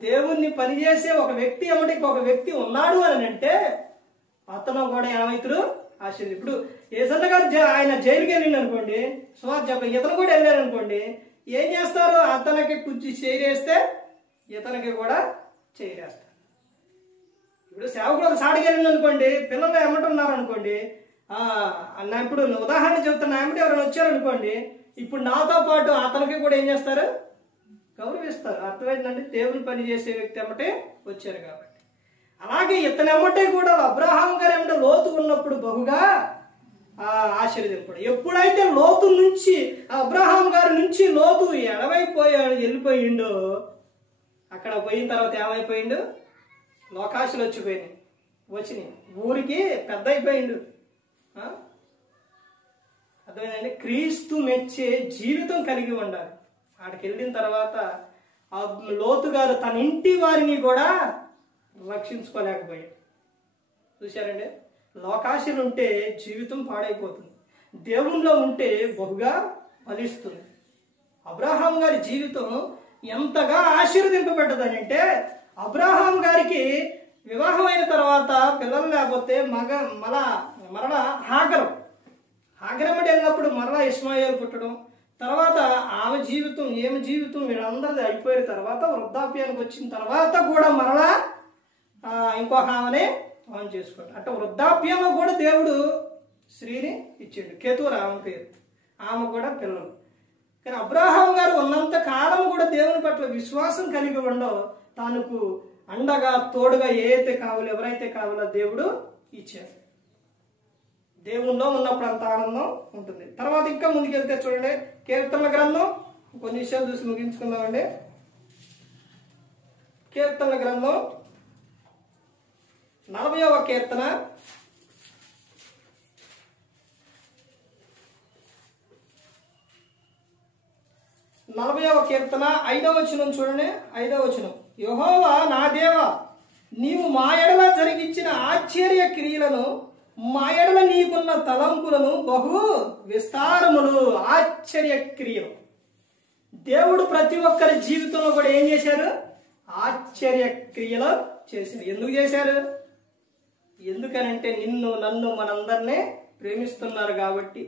దేవుణ్ణి పనిచేసే ఒక వ్యక్తి ఏమంటే ఒక వ్యక్తి ఉన్నాడు అని అంటే అతను కూడా ఏమవుతాడు? ఆశీర్వది. ఇప్పుడు ఏసన్న గారు ఆయన జైలుకి వెళ్ళిండు అనుకోండి, సుమారు చెప్పండి, ఇతను కూడా వెళ్ళాడు అనుకోండి, ఏం చేస్తారు? అతనికి కుర్చీ చేరేస్తే ఇతనికి కూడా చేరేస్తారు. ఇప్పుడు సేవకుడు ఒక సాడికి వెళ్ళిండు అనుకోండి, పిల్లలు ఏమంటున్నారు అనుకోండి, ఇప్పుడు ఉదాహరణ చెప్తున్నా, ఏమంటే ఎవరైనా వచ్చారనుకోండి, ఇప్పుడు నాతో పాటు అతనికి కూడా ఏం చేస్తారు? గౌరవిస్తారు. అర్థమైందంటే దేవుని పని చేసే వ్యక్తి ఏమంటే వచ్చారు కాబట్టి. అలాగే ఇతను ఏమంటే కూడా అబ్రహాం గారు ఏమంటే లోతు ఉన్నప్పుడు బహుగా ఆశీర్వదింపడు. ఎప్పుడైతే లోతు నుంచి అబ్రహాం గారి నుంచి లోతు వెళ్ళిపోయిండో, అక్కడ పోయిన తర్వాత ఏమైపోయిండు? లోకాశలు వచ్చినాయి, ఊరికి పెద్ద అయిపోయిండు. అర్థమైందండి. క్రీస్తు మెచ్చే జీవితం కలిగి ఉండాలి. ఆడికి వెళ్ళిన తర్వాత ఆ లోతు గారు తన ఇంటి వారిని కూడా రక్షించుకోలేకపోయాడు. చూశారండి, లోకాశలు ఉంటే జీవితం పాడైపోతుంది, దేవునిలో ఉంటే బహుగా ఫలిస్తుంది. అబ్రహాం గారి జీవితం ఎంతగా ఆశీర్వదింపబడ్డదని అంటే, అబ్రహాం గారికి వివాహం అయిన తర్వాత పిల్లలు లేకపోతే మరలా హాగరం వెళ్ళినప్పుడు మరలా ఇస్మాయిల్ పుట్టడం, తర్వాత ఆమె జీవితం వీళ్ళందరిది అయిపోయిన తర్వాత వృద్ధాప్యానికి వచ్చిన తర్వాత కూడా మరలా ఇంకొక ఆమెనే ఆమె చేసుకోండి. అంటే వృద్ధాప్యంలో కూడా దేవుడు స్త్రీని ఇచ్చాడు, కేతువు ఆమె పేరు, ఆమె కూడా పిల్లలు. కానీ అబ్రహాం గారు ఉన్నంత కాలం కూడా దేవుని పట్ల విశ్వాసం కలిగి ఉండవు, తనకు అండగా తోడుగా ఎవరైతే కావాలో దేవుడు ఇచ్చారు. దేవుల్లో ఉన్నప్పుడు అంత ఆనందం ఉంటుంది. తర్వాత ఇంకా ముందుకెళ్తే చూడండి, కీర్తనల గ్రంథం కొన్ని విషయాలు చూసి ముగించుకుందామండి. కీర్తనల గ్రంథం 40వ కీర్తన 5వ వచనం చూడండి. 5వ వచనం, యెహోవా నా దేవా, నీవు మా ఎడల జరిగించిన ఆశ్చర్య క్రియలను, మా ఎడల నీకున్న తలంపులను బహు విస్తారములు. ఆశ్చర్య క్రియలు దేవుడు ప్రతి ఒక్కరి జీవితంలో కూడా ఏం చేశారు? ఆశ్చర్య క్రియలు చేశారు. ఎందుకు చేశారు? ఎందుకనంటే నిన్ను నన్ను మనందరినీ ప్రేమిస్తున్నారు కాబట్టి,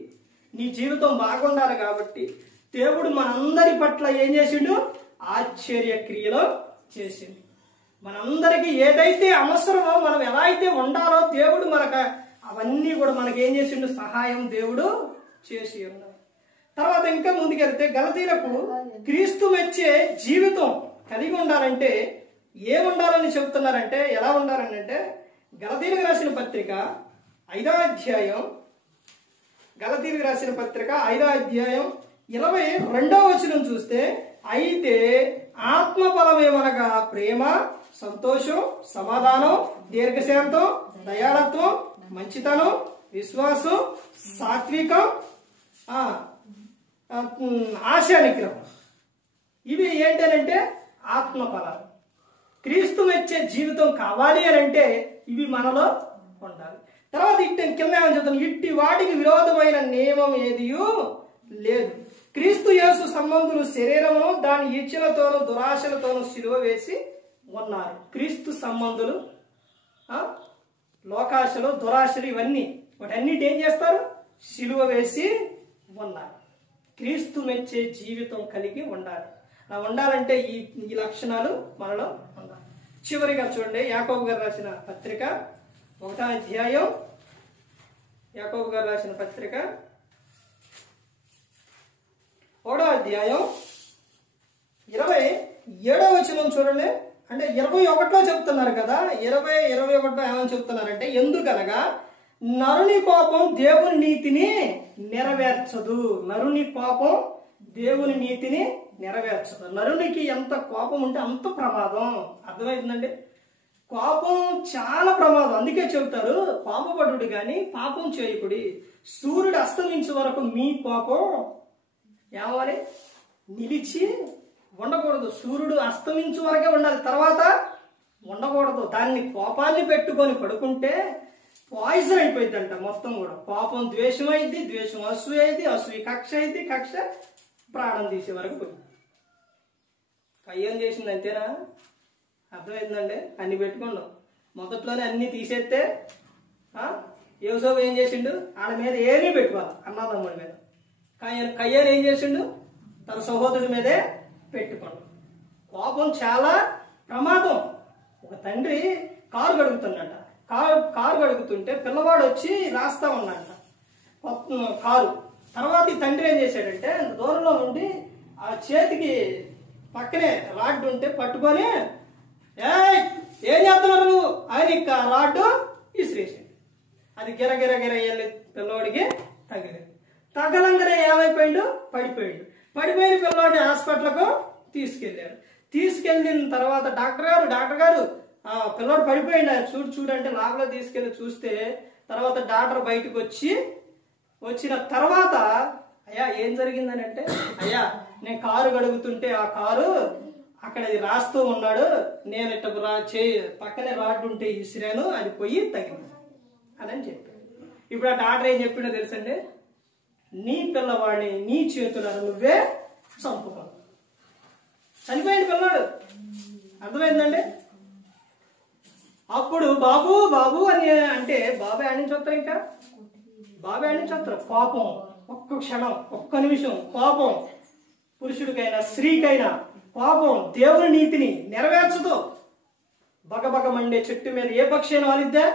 నీ జీవితం బాగుండాలి కాబట్టి దేవుడు మనందరి పట్ల ఏం చేసిండు? ఆశ్చర్య క్రియలు చేసిండు. మనందరికీ ఏదైతే అవసరమో, మనం ఎలా అయితే ఉండాలో దేవుడు మనకు అవన్నీ కూడా మనకి ఏం చేసిండు? సహాయం దేవుడు చేసి ఉన్నాడు. తర్వాత ఇంకా ముందుకెళ్తే గలతీలకు క్రీస్తు మెచ్చే జీవితం కలిగి ఉండాలంటే ఏముండాలని చెబుతున్నారంటే, ఎలా ఉండాలని అంటే, గలతీలకు రాసిన పత్రిక 5వ అధ్యాయం 22వ వచనం చూస్తే, అయితే ఆత్మఫలమేమనగా ప్రేమ, సంతోషం, సమాధానం, దీర్ఘశాంతం, దయాళత్వం, మంచితనం, విశ్వాసం, సాత్వికం, ఆశా నిగ్రహం. ఇవి ఏంటంటే ఆత్మఫలాలు. క్రీస్తు మెచ్చే జీవితం కావాలి అని అంటే ఇవి మనలో ఉండాలి. తర్వాత కింద ఏమని చెప్తాను, ఇట్టి వాటికి విరోధమైన నియమం ఏదియూ లేదు. క్రీస్తు యేసు సంబంధులు శరీరమును దాని ఇచ్చలతోనూ దురాశలతోనూ సిలువ వేసి ఉన్నారు. క్రీస్తు సంబంధులు లోకాశలు, దురాశలు, ఇవన్నీ వాటన్నిటి ఏం చేస్తారు? సిలువ వేసి ఉన్నారు. క్రీస్తు మెచ్చే జీవితం కలిగి ఉండాలి. అలా ఉండాలంటే ఈ లక్షణాలు మనలో ఉండాలి. చివరిగా చూడండి, యాకోబు గారు రాసిన పత్రిక 1వ అధ్యాయం, యాకోబు గారు రాసిన పత్రిక 1వ అధ్యాయం 27వ వచనం చూడండి. అంటే 21లో చెప్తున్నారు కదా, 21లో ఏమని చెప్తున్నారంటే, ఎందుకనగా నరుని కోపం దేవుని నీతిని నెరవేర్చదు. నరుని కోపం దేవుని నీతిని నెరవేర్చదు. నరునికి ఎంత కోపం ఉంటే అంత ప్రమాదం. అర్థమవుతుందండి? కోపం చాలా ప్రమాదం. అందుకే చెబుతారు, కోపపడుడు గాని పాపం చేయకుడి. సూర్యుడు అస్తమించే వరకు మీ కోపం ఏమని నిలిచి ఉండకూడదు. సూర్యుడు అస్తమించే వరకే ఉండాలి, తర్వాత ఉండకూడదు. దాన్ని కోపాన్ని పెట్టుకొని పడుకుంటే పాయిజన్ అయిపోయిందంట మొత్తం కూడా. కోపం ద్వేషం అయింది, ద్వేషం అసూయ అయింది, అసూయ కక్ష అయింది, కక్ష ప్రాణం తీసే వరకు పోయింది. కయ్యం చేసింది అంతేనా? అర్థమైందండి? అన్ని పెట్టుకున్నాం. మొదట్లోనే అన్ని తీసేస్తే యోసేపు ఏం చేసిండు? వాళ్ళ మీద ఏమీ పెట్టుకోవాలి, అన్నదమ్ముడి మీద. కయ్యాను ఏం చేసిండు? తన సహోదరుడి మీదే పెట్టుకోండు. కోపం చాలా ప్రమాదం. ఒక తండ్రి కారు గడుగుతున్నట. కారు గడుగుతుంటే పిల్లవాడు వచ్చి రాస్తా ఉన్నట కారు. తర్వాత ఈ తండ్రి ఏం చేశాడంటే దూరంలో ఉండి ఆ చేతికి పక్కనే రాడ్డు ఉంటే పట్టుకొని, ఏం చేస్తున్నారు నువ్వు అని రాడ్డు ఇసిరేసాడు. అది గిరగిర వెళ్ళి పిల్లవాడికి తగిలింది. తగలంగానే ఏమైపోయాడు? పడిపోయాడు. పడిపోయిన పిల్లవాడిని హాస్పిటల్కు తీసుకెళ్ళాడు. తీసుకెళ్ళిన తర్వాత డాక్టర్ గారు పిల్లవాడు పడిపోయింది చూడంటే లోపల తీసుకెళ్ళి చూస్తే తర్వాత డాక్టర్ బయటకు వచ్చిన తర్వాత, అయ్యా ఏం జరిగిందని అంటే, అయ్యా నేను కారు గడుగుతుంటే ఆ కారు అక్కడ రాస్తూ ఉన్నాడు, నేను ఇట్ట పక్కనే రాడ్డు ఉంటే ఇసిరాను, అది పోయి తగిలింది అని చెప్పాడు. ఇప్పుడు ఆ డాక్టర్ ఏం చెప్పిండో తెలుసండి? నీ పిల్లవాడిని నీ చేతులను నువ్వే చంపుకో. చనిపోయింది పిల్లవాడు. అర్థమైందండి? అప్పుడు బాబు బాబు అని అంటే బాబు ఆడి నుంచి వస్తారు, ఇంకా బాబు ఆడి నుంచి వస్తారు. కోపం ఒక్క క్షణం, ఒక్క నిమిషం కోపం పురుషుడికైనా స్త్రీకైనా కోపం దేవుని నీతిని నెరవేర్చదు. బగబగ మండే చెట్టు మీద ఏ పక్షి అయినా వాలిద్దా?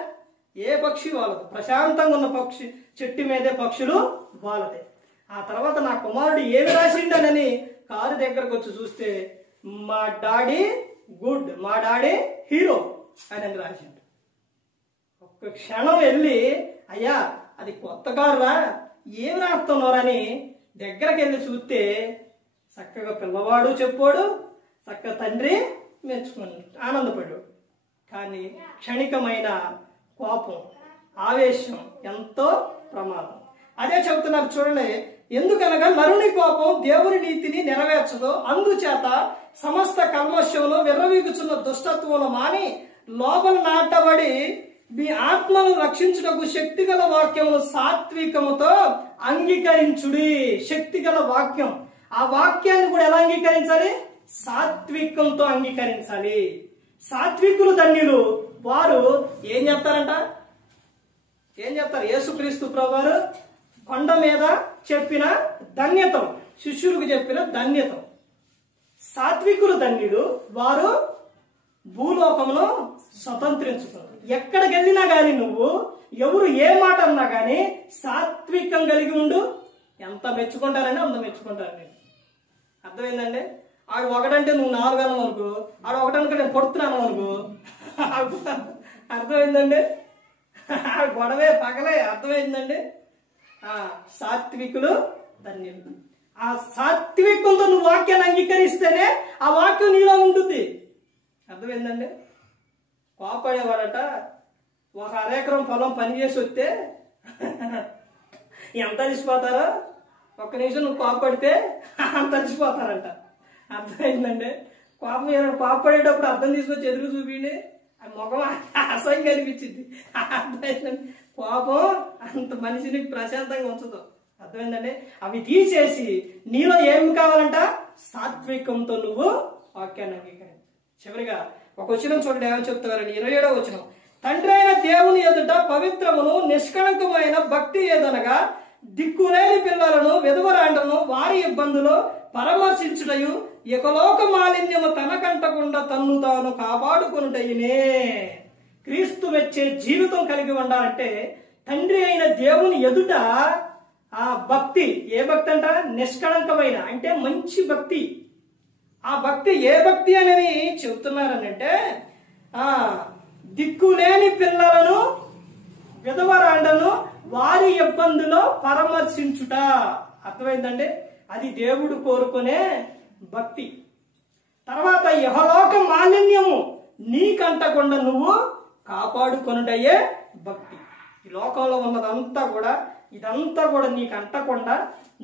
ఏ పక్షి వాళ్ళదు. ప్రశాంతంగా ఉన్న పక్షి చెట్టు మీదే పక్షులు వాళ్ళదే. ఆ తర్వాత నా కుమారుడు ఏమి రాసిండనని కారు దగ్గరకు వచ్చి చూస్తే మా డాడీ గుడ్, మా డాడీ హీరో అని రాసిండు. ఒక్క క్షణం వెళ్ళి, అయ్యా అది కొత్త కారురా, ఏమి రాస్తున్నారని దగ్గరకు వెళ్ళి చూస్తే చక్కగా పిల్లవాడు చెప్పాడు, చక్కగా తండ్రి మెచ్చుకుని ఆనందపడాడు. కానీ క్షణికమైన కోపం, ఆవేశం ఎంతో ప్రమాదం. అదే చెబుతున్నారు చూడండి. ఎందుకనగా నరుని కోపం దేవుని నీతిని నెరవేర్చదు. అందుచేత సమస్త కల్మషమును విర్రవీగుచున్న దుష్టత్వమును మాని లోపల నాటబడి మీ ఆత్మను రక్షించుటకు శక్తిగల వాక్యమును సాత్వికముతో అంగీకరించుడి. శక్తిగల వాక్యం. ఆ వాక్యాన్ని కూడా ఎలా అంగీకరించాలి? సాత్వికంతో అంగీకరించాలి. సాత్వికులు ధన్యులు, వారు ఏం చెప్తారంట? ఏం చెప్తారు? యేసుక్రీస్తు ప్రభువారు కొండ మీద చెప్పిన ధన్యతం, శిష్యులకు చెప్పిన ధన్యతం. సాత్వికులు ధన్యులు, వారు భూలోకమును స్వతంత్రించుతారు. ఎక్కడికి వెళ్ళినా గాని నువ్వు ఎవరు ఏ మాట అన్నా గాని సాత్వికం కలిగి ఉండు, ఎంత మెచ్చుకుంటారని అంత మెచ్చుకుంటారు. నేను అర్థమైందండి? ఆడు ఒకటంటే నువ్వు 4 అనం అనుకో, ఆడు ఒకటనుక నేను కొడుతున్నాను అనుకో, అర్థమైందండి? గొడవే పగలే. అర్థమైందండి? సాత్వికులు ధన్యులు. ఆ సాత్వికంతో నువ్వు వాక్యాన్ని అంగీకరిస్తేనే ఆ వాక్యం నీలో ఉంటుంది. అర్థమైందండి? కోపడేవాడట ఒక అరెకరం పొలం పనిచేసి వస్తే ఎంత అలిసిపోతారో, ఒక్క నిమిషం నువ్వు కోపడితే అంత అలిసిపోతారంట. అర్థమైందండి? కోపడేటప్పుడు అర్థం తీసుకొచ్చి ఎదురు చూపిండి, ఆ ముఖం అసహ్యంగా అనిపించింది. అర్థమైందండి? కోపం అంత మనిషిని ప్రశాంతంగా ఉంచదు. అర్థమైందండి? అవి తీసేసి నీలో ఏం కావాలంట? సాత్వికంతో నువ్వు వాక్యాన్ని అంగీకరించు. చివరిగా ఒక వచనం చూడండి, ఏమని చెప్తారని 27వ వచనం. తండ్రి అయిన దేవుని ఎదుట పవిత్రమును నిష్కళంకమైన భక్తి ఏదనగా దిక్కులేని పిల్లలను విధవరాండను వారి ఇబ్బందులు పరామర్శించుటయు ఇకలోక మాలిన్యము తనకంటకుండా తన్ను తాను కాపాడుకొనుటయునే. క్రీస్తు మెచ్చే జీవితం కలిగి ఉండాలంటే తండ్రి అయిన దేవుని ఎదుట ఆ భక్తి, ఏ భక్తి అంట? నిష్కళంకమైన, అంటే మంచి భక్తి. ఆ భక్తి ఏ భక్తి అనేది చెబుతున్నారనంటే, దిక్కులేని పిల్లలను విధవరాండను వారి ఇబ్బందులో పరామర్శించుట. అర్థమైందండి? అది దేవుడు కోరుకునే భక్తి. తర్వాత యెహోలోక మాలిన్యము నీకంటకుండా నువ్వు కాపాడుకొనుటయే భక్తి. ఈ లోకంలో ఉన్నదంతా కూడా, ఇదంతా కూడా నీకు అంటకుండా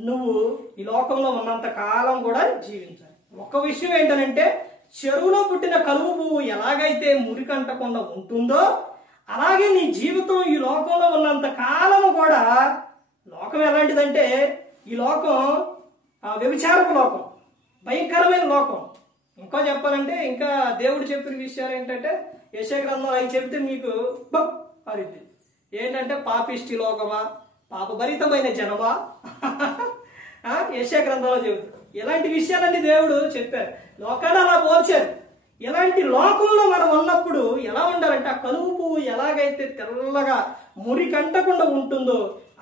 నువ్వు ఈ లోకంలో ఉన్నంత కాలం కూడా జీవించాలి. ఒక విషయం ఏంటనంటే చెరువులో పుట్టిన కలువ పువ్వు ఎలాగైతే మురికంటకుండా ఉంటుందో అలాగే నీ జీవితం ఈ లోకంలో ఉన్నంత కాలము కూడా, లోకం ఎలాంటిదంటే ఈ లోకం వ్యభిచారపు లోకం, భయంకరమైన లోకం. ఇంకా చెప్పాలంటే ఇంకా దేవుడు చెప్పిన విషయాలు ఏంటంటే యెషయా గ్రంథంలో అవి చెబితే మీకు అరిద్ది. ఏంటంటే పాపిష్టి లోకమా, పాపభరితమైన జనమా యెషయా గ్రంథంలో చెబుతారు. ఇలాంటి విషయాలన్నీ దేవుడు చెప్పారు. లోకాన్ని అలా పోల్చారు. ఇలాంటి లోకంలో మనం ఉన్నప్పుడు ఎలా ఉండాలంటే, ఆ కలువ పువ్వు ఎలాగైతే తెల్లగా మురికంటకుండా ఉంటుందో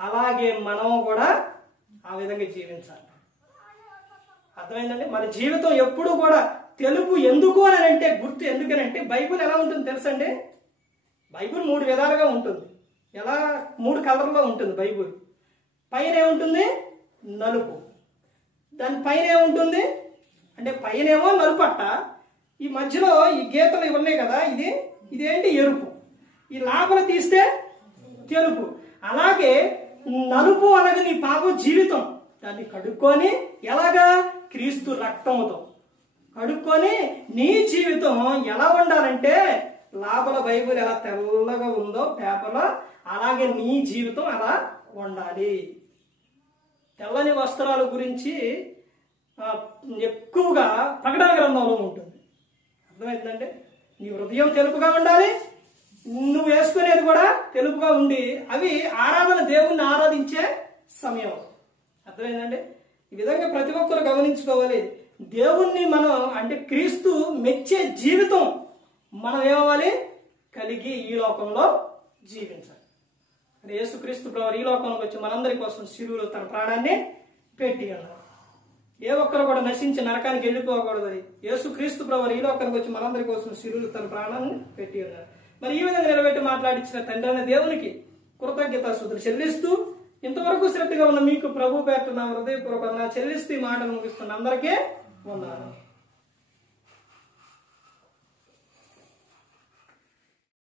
అలాగే మనం కూడా ఆ విధంగా జీవించాలి. అర్థమైందండి? మన జీవితం ఎప్పుడు కూడా తెలుపు ఎందుకు అని అంటే, గుర్తు ఎందుకనంటే, బైబిల్ ఎలా ఉంటుంది తెలుసండి? బైబిల్ 3 విధాలుగా ఉంటుంది. ఎలా 3 కలర్లో ఉంటుంది బైబిల్. పైన ఏముంటుంది? నలుపు. దాని పైన ఏముంటుంది అంటే, పైనేమో నలుపట్ట, ఈ మధ్యలో ఈ గీతలు ఇవి ఉన్నాయి కదా, ఇదేంటి? ఎరుపు. ఈ లోపల తీస్తే తెలుపు. అలాగే నలుపు అనగా నీ పాప జీవితం. దాన్ని కడుక్కొని ఎలాగా? క్రీస్తు రక్తముతో కడుక్కొని నీ జీవితం ఎలా ఉండాలంటే, లోపల బైబిల్ ఎలా తెల్లగా ఉందో పేపర్లో అలాగే నీ జీవితం అలా ఉండాలి. తెల్లని వస్త్రాల గురించి ఎక్కువగా ప్రకటన గ్రంథంలో ఉంటుంది. అర్థమైందంటే, నీ హృదయం తెలుపుగా ఉండాలి, నువ్వు వేసుకునేది కూడా తెలుపుగా ఉండి అవి ఆరాధన, దేవుణ్ణి ఆరాధించే సమయం. అర్థమైందంటే, ఈ విధంగా ప్రతి ఒక్కరు గమనించుకోవాలి. దేవుణ్ణి మనం అంటే క్రీస్తు మెచ్చే జీవితం మనం ఏమవ్వాలి? కలిగి ఈ లోకంలో జీవించాలి. యేసుక్రీస్తు ప్రభువు ఈ లోకంలోకి వచ్చి మనందరి కోసం శిలువలో తన ప్రాణాన్ని పెట్టి అన్నారు. ఏ ఒక్కరు కూడా నశించి నరకానికి వెళ్ళిపోకూడదు. యేసుక్రీస్తు ప్రభువు ఈ లోకానికి వచ్చి మనందరి కోసం శిలువలో తన ప్రాణాన్ని పెట్టి ఉన్నారు. మరి ఈ విధంగా నిలబెట్టి మాట్లాడించిన తండ్రి అనే దేవునికి కృతజ్ఞతాస్తుతులు చెల్లిస్తూ, ఇంతవరకు శ్రద్ధగా ఉన్న మీకు ప్రభు పేరున హృదయపూర్వకంగా చెల్లిస్తూ ఈ మాటలు ముగిస్తున్న అందరికీ వందనాలు.